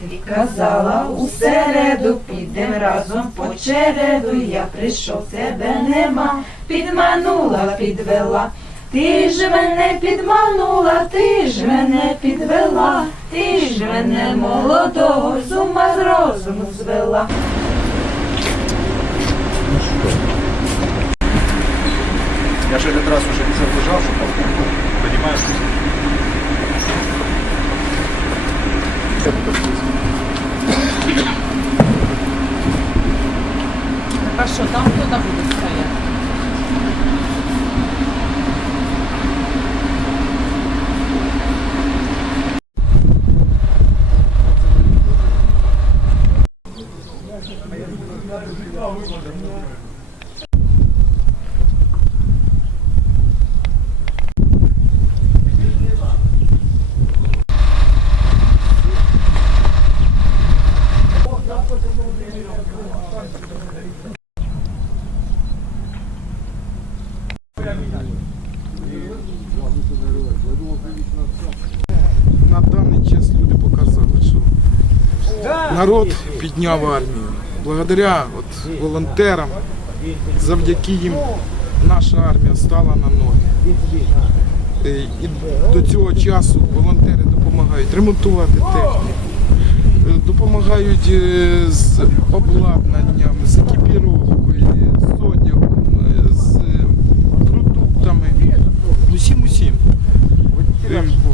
Ти казала у середу, підем разом по череду, я прийшов, тебе нема, підманула, підвела. Ти ж мене підманула, ти ж мене підвела, ти ж мене молодого з ума з розуму звела. Я же этот раз уже не загружал, понимаешь? А что, там кто-то будет стоять? На даний час люди показали, що народ підняв армію. Благодаря волонтерам, завдяки їм наша армія стала на ноги. І до цього часу волонтери допомагають ремонтувати техніку, допомагають з обладнанням, з екіпіровкою, з одягом, з продуктами. Усім.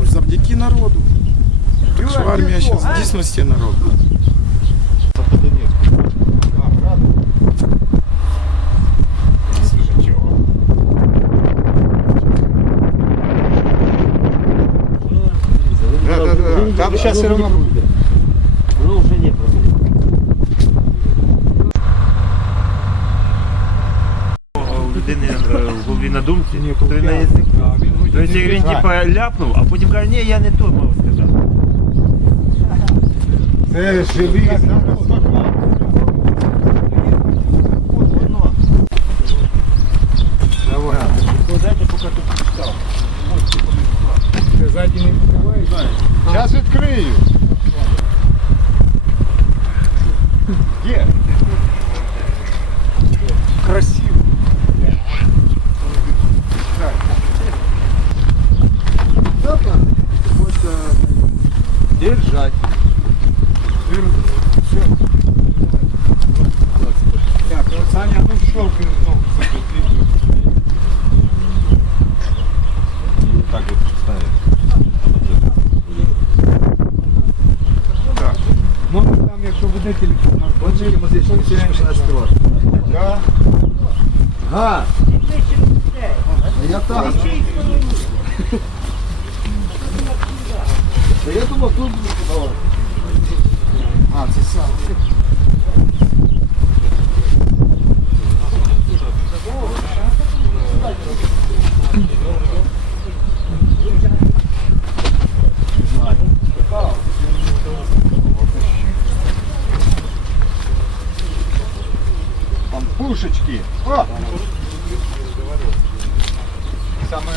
Завдяки народу. Так що армія зараз в дійсності народ. Там сейчас все равно будет. Ну, уже нет просто. У людини в голові на думці, то на язику. Тобто він типа ляпнув, а потім каже, ні, я не то мав сказати. Це живі. Давай. Дайте поки тут почитав. Ззаді не відкриваєш? Зараз відкрию. Є. Красиво. Опа. Вот держать. Все. Так, вот Саня, ну щелкай снова. Так вот ставить. Так. Ну там, якщо буде телефон, бачите, ми здесь починаємо співати. Да. Га. Я так. Я думав, тут буде. А, це сам. Там пушечки. О! Саме.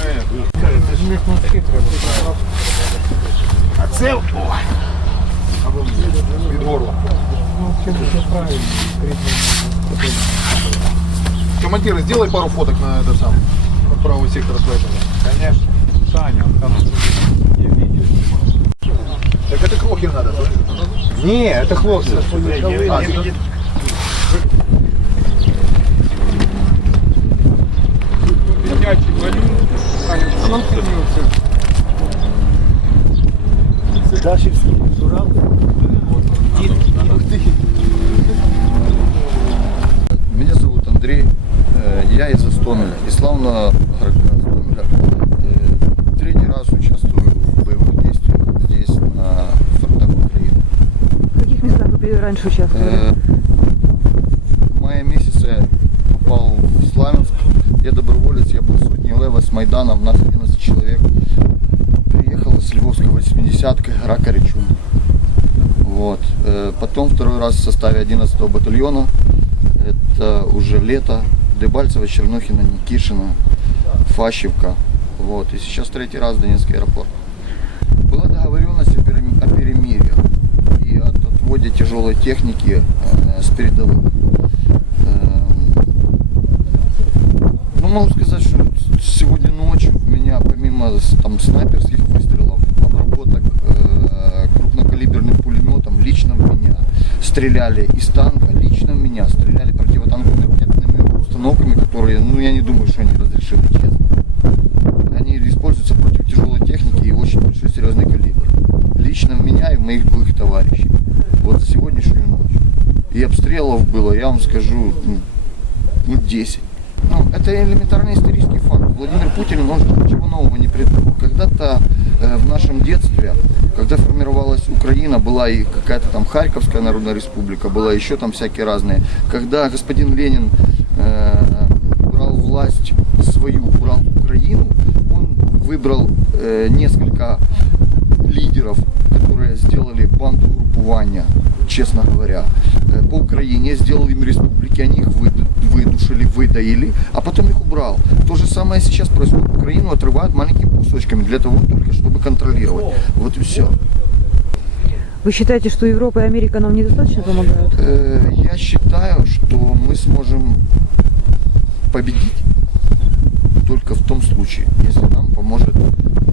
А це о! Від горла. Командир, сделай пару фоток на это сам. Правый сектор слэшера. Конечно. Саня, там я видел. Так это крохи надо, да? Не, это хлопцы. Ходячий балюн. Саня, что снился? Дашевский, Сурал. Меня зовут Андрей, я из Гостомеля, из славного Гостомеля. Третий раз участвую в боевых действиях здесь, на фронтах Украины. В каких местах вы раньше участвовали? В мае месяце попал в Славянск, я доброволец, я был сотни лева с Майдана, нас 11 человек. Приехал с Львовской 80-ки, гора Корячун. Вот. Потом второй раз в составе 11-го батальона, это уже лето, Дебальцево, Чернухина, Никишина, Фащевка. Вот. И сейчас третий раз Донецкий аэропорт. Была договоренность о перемирии. И от тяжелой техники с передовых. Ну, могу сказать, что сегодня ночью у меня помимо там снайперских выстрелов, обработок крупнокалиберным пулеметом, лично в меня стреляли из танка, лично в меня стреляли противотанковыми ракетными установками, которые, ну, я не думаю, что они разрешены, честно. Они используются против тяжелой техники и очень большой серьезный калибр. Лично в меня и в моих двух товарищей. Вот за сегодняшнюю ночь. И обстрелов было, я вам скажу, 10. Ну, это элементарный исторический факт. Владимир Путин, он ничего нового не придумал. Когда-то в нашем детстве, когда формировалась Украина, была и какая-то там Харьковская Народная Республика, была еще там всякие разные. Когда господин Ленин брал власть свою, брал Украину, он выбрал несколько лидеров, которые сделали банду группирования, честно говоря, по Украине, сделал им республики, они их выдушили, выдаили, а потом их убрал. То же самое сейчас происходит. Украину отрывают маленькими кусочками для того только, чтобы контролировать. Вот и все. Вы считаете, что Европа и Америка нам недостаточно помогают? Я считаю, что мы сможем победить только в том случае, если нам поможет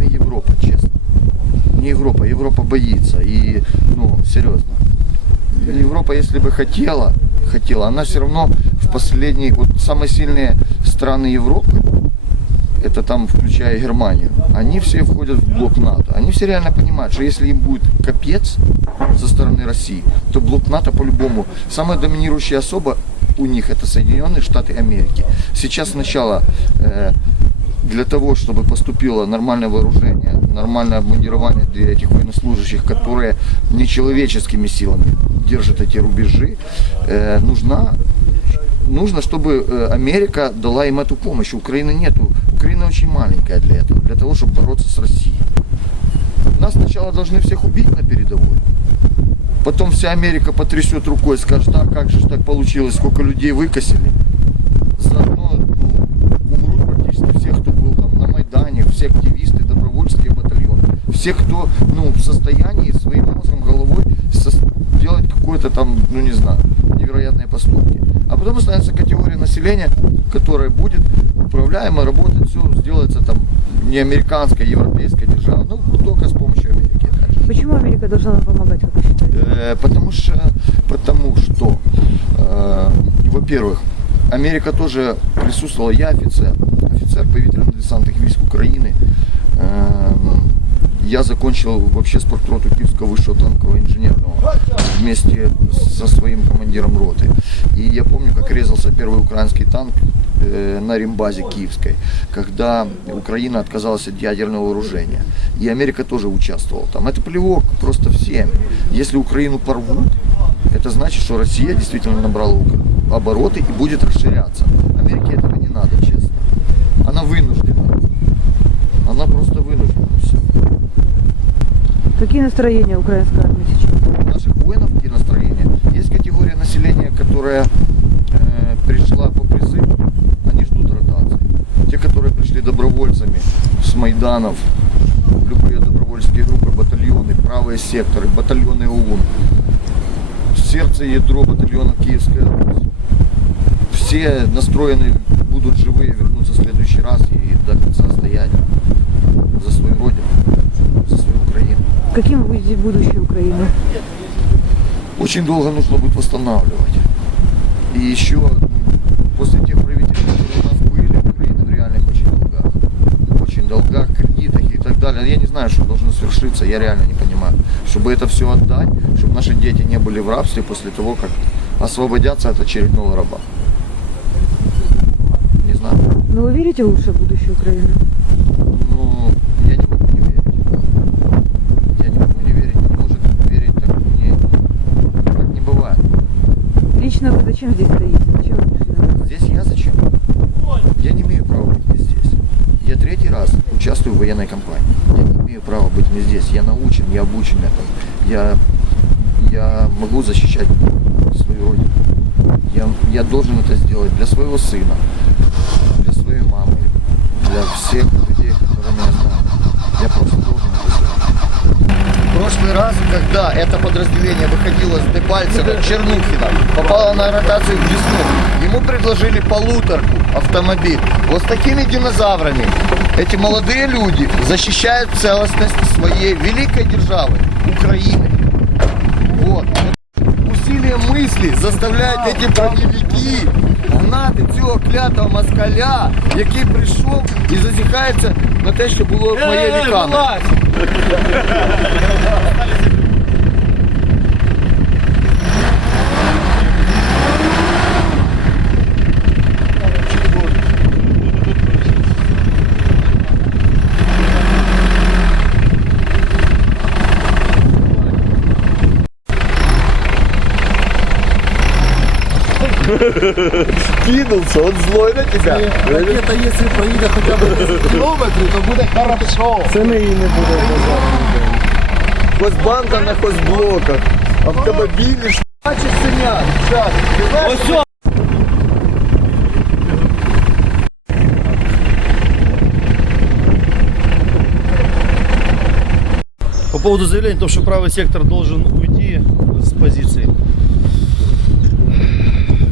не Европа, честно. Не Европа, Европа боится. И, ну, серьезно. Европа, если бы хотела, она все равно в последние, вот самые сильные страны Европы, это там, включая Германию, они все входят в блок НАТО. Они все реально понимают, что если им будет капец со стороны России, то блок НАТО по-любому. Самая доминирующая особа у них это Соединенные Штаты Америки. Сейчас сначала для того, чтобы поступило нормальное вооружение, нормальное обмундирование для этих военнослужащих, которые нечеловеческими силами держат эти рубежи, нужно, чтобы Америка дала им эту помощь. Украины нету. Украина очень маленькая для этого, для того, чтобы бороться с Россией. Нас сначала должны всех убить на передовой. Потом вся Америка потрясет рукой, скажет, а как же так получилось, сколько людей выкосили. Заодно умрут практически все, кто был там на Майдане, все активисты, добровольческие батальоны. Все, кто в состоянии своим мозгом, головой делать какое-то там, не знаю, невероятные поступки. А потом останется категория населения, которая будет управляема, работать, все сделается там не американская, европейская держава, только с помощью Америки. Почему Америка должна нам помогать, как вы считаете? Потому что, во-первых, Америка тоже присутствовала, я офицер повітряно-десантных войск Украины. Я закончил вообще спортроту Киевского высшего танкового инженерного вместе со своим командиром роты. И я помню, как резался первый украинский танк на рембазе Киевской, когда Украина отказалась от ядерного вооружения. И Америка тоже участвовала там. Это плевок просто всем. Если Украину порвут, это значит, что Россия действительно набрала обороты и будет расширяться. Америке этого не надо, честно. Она вынуждена. Она просто вынуждена. Все. Какие настроения украинской армии сейчас? У наших воинов какие настроения? Есть категория населения, которая пришла по призыву, они ждут ротации. Те, которые пришли добровольцами с Майданов, любые добровольческие группы, батальоны, правые секторы, батальоны ОУН, сердце и ядро батальона Киевская Русь. Все настроены, будут живые, вернутся в следующий раз и до конца стоять за свою родину, за свою Украину. Каким вы видите будущее Украины? Очень долго нужно будет восстанавливать. И еще после тех правительств, которые у нас были, Украина в реальных очень долгах, кредитах и так далее. Я не знаю, что должно свершиться, я реально не понимаю. Чтобы это все отдать, чтобы наши дети не были в рабстве после того, как освободятся от очередного раба. Не знаю. Но вы верите в лучшее будущее Украины? Я не могу не верить. Я не могу не верить, не может верить, так не бывает. Лично вы зачем здесь стоите? Зачем вы пришли на войну? Здесь я зачем? Я не имею права быть не здесь. Я третий раз участвую в военной кампании. Я не имею права быть не здесь. Я научен, я обучен этому. Я могу защищать свою родину. Я должен это сделать для своего сына, для своей мамы, для всех людей, которые меня знают. Я просто должен это сделать. прошлый раз, когда это подразделение выходило с Дебальцева, Чернухина, попало на ротацию в Десну, ему предложили полуторку, автомобиль. Вот с такими динозаврами эти молодые люди защищают целостность своей великой державы, Украины. Вот. Усилие мысли заставляють эти броневики гнати цього клятого москаля, який прийшов і зазіхається на те, що було моє віками. Кинулся, он злой на тебя. Это если проедет хотя бы 10 километров, то будет хорошо. Цены и не будет. Хозбанка на хозблоках, автомобили, бачиш синяк. Сейчас, По поводу заявления о том, что правый сектор должен уйти с позиции,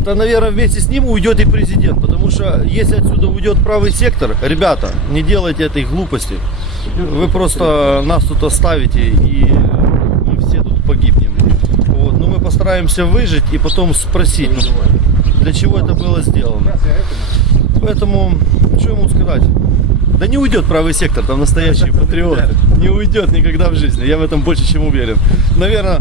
то, наверное, вместе с ним уйдет и президент, потому что если отсюда уйдет правый сектор, ребята, не делайте этой глупости, вы просто нас тут оставите и мы все тут погибнем. Вот. Но мы постараемся выжить и потом спросить, для чего это было сделано. Поэтому, что ему сказать? Да не уйдет правый сектор, там настоящие патриоты. Не уйдет никогда в жизни, я в этом больше чем уверен. Наверное,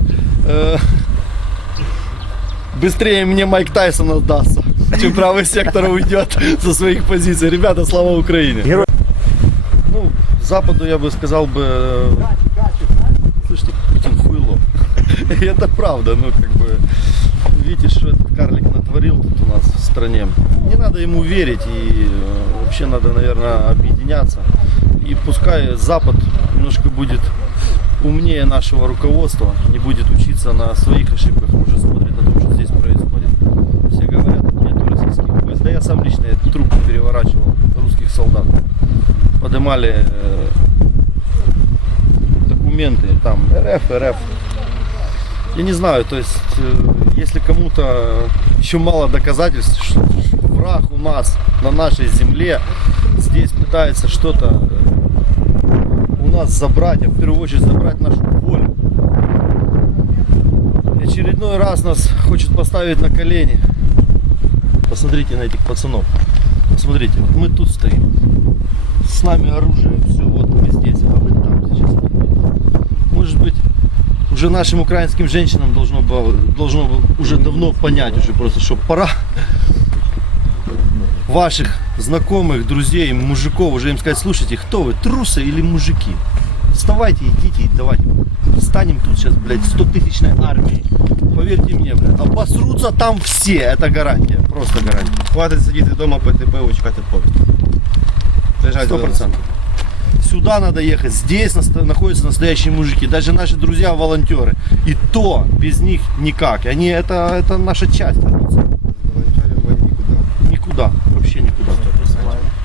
быстрее мне Майк Тайсон отдастся, чем правый сектор уйдет со своих позиций. Ребята, слава Украине! Ну, Западу я бы сказал бы, слушайте, Путин хуйло. И это правда, ну как бы, видите, что этот карлик натворил тут у нас в стране. Не надо ему верить и вообще надо, наверное, объединяться. И пускай Запад немножко будет умнее нашего руководства, не будет учиться на своих ошибках, уже смотрит на то, что здесь происходит. Все говорят, нет российских войск. Да я сам лично трубку переворачивал русских солдат. Поднимали документы, там, РФ. Я не знаю, то есть, если кому-то еще мало доказательств, что враг у нас, на нашей земле, здесь пытается что-то у нас забрать, а в первую очередь забрать нашу волю. И очередной раз нас хочет поставить на колени. Посмотрите на этих пацанов. Посмотрите, вот мы тут стоим. С нами оружие, все, вот мы здесь, а вы там сейчас. Может быть, уже нашим украинским женщинам должно уже давно понять, уже просто, что пора ваших знакомых, друзей, мужиков уже им сказать: слушайте, кто вы, трусы или мужики? Вставайте, идите, давайте станем тут сейчас, блядь, 100-тысячной армией. Поверьте мне, блядь, обосрутся там все, это гарантия, просто гарантия. Хватить сидіти вдома, пити пиво, чекати повістку. 100%. Сюда надо ехать, здесь находятся настоящие мужики, даже наши друзья-волонтеры. И то без них никак. Они, это наша часть. Никуда, вообще никуда.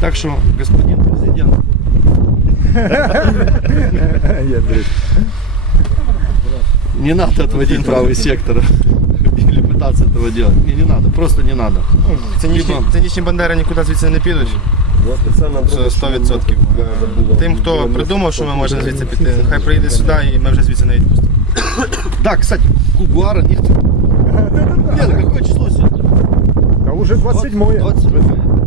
Так что, господин президент, не надо отводить правый сектор или пытаться этого делать. Не надо, просто не надо. Цинічні бандери нікуди звідси не підуть. Це 100%. Тим, хто придумав, що ми можемо звідси піти, хай приїде сюди і ми вже звідси не відпустимо. Да, кстати, Кугуара нет. Нет, какое число сегодня? А уже 27-е. 27-е.